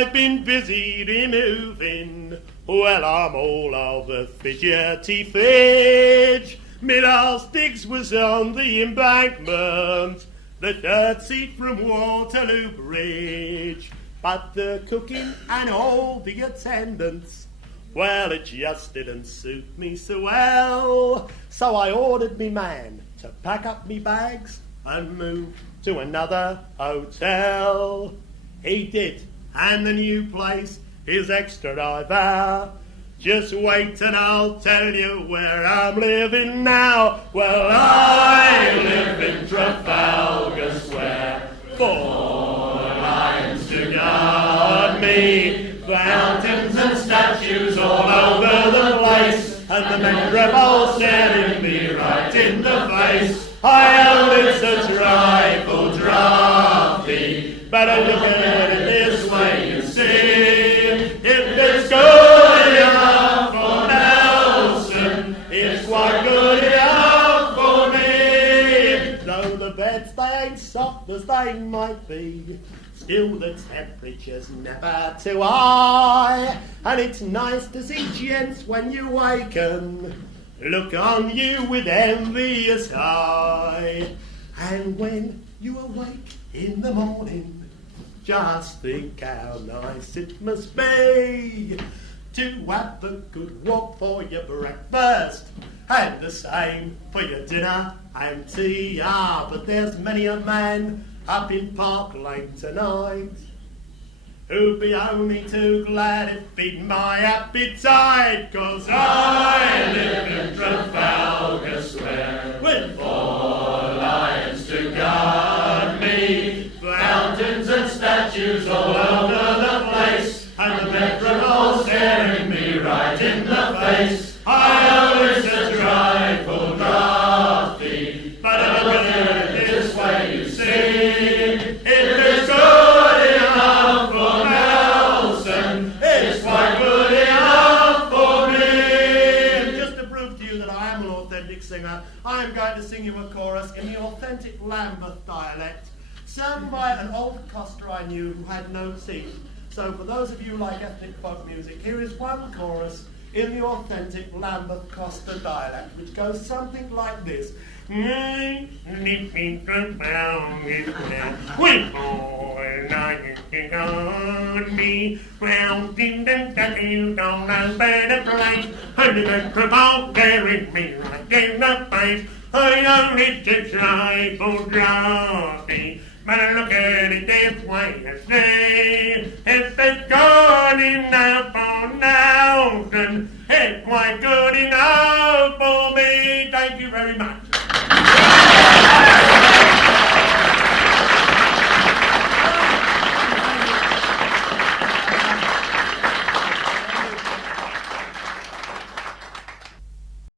I've been busy removing. Well, I'm all over fidgety fidge. My last digs was on the embankment, the third seat from Waterloo Bridge. But the cooking and all the attendance, well, it just didn't suit me so well. So I ordered me man to pack up me bags and move to another hotel. He did, and the new place is extra diver. Just wait and I'll tell you where I'm living now. Well, I live in Trafalgar Square, 4 lions to guard me, fountains and statues all over the place, and the Metropole staring me right in the face. I own it's a trifle drafty, but I look at it this way, you see. If it's good enough for Nelson, it's quite good enough for me. Though the beds, they ain't soft as they might be, still the temperature's never too high. And it's nice to see gents when you waken look on you with envious eye. And when you awake in the morning, just think how nice it must be to have a good walk for your breakfast, and the same for your dinner and tea. Ah, but there's many a man up in Park Lane tonight who'd be only too glad if he'd my appetite, 'cause I live in Trafalgar Square with 4 lions to guard me, fountains and statues all over the place, and the Metropole staring me right in the face. I always a trifle drafty, but I look at it this way, you see. If it's good enough for Nelson, it's quite good enough for me. And just to prove to you that I am an authentic singer, I am going to sing you a chorus in the authentic Lambeth dialect, sung by an old coster I knew who had no teeth. So for those of you who like ethnic folk music, here is one chorus in the authentic Lambeth Coster dialect, which goes something like this. With 4 lions to guard me, fountains and statues all over the place, and the Metropole staring me right in the face. I only to try for drafty, but I look at it this way, I say. If it's good enough for Nelson, it's quite good enough for me. Thank you very much.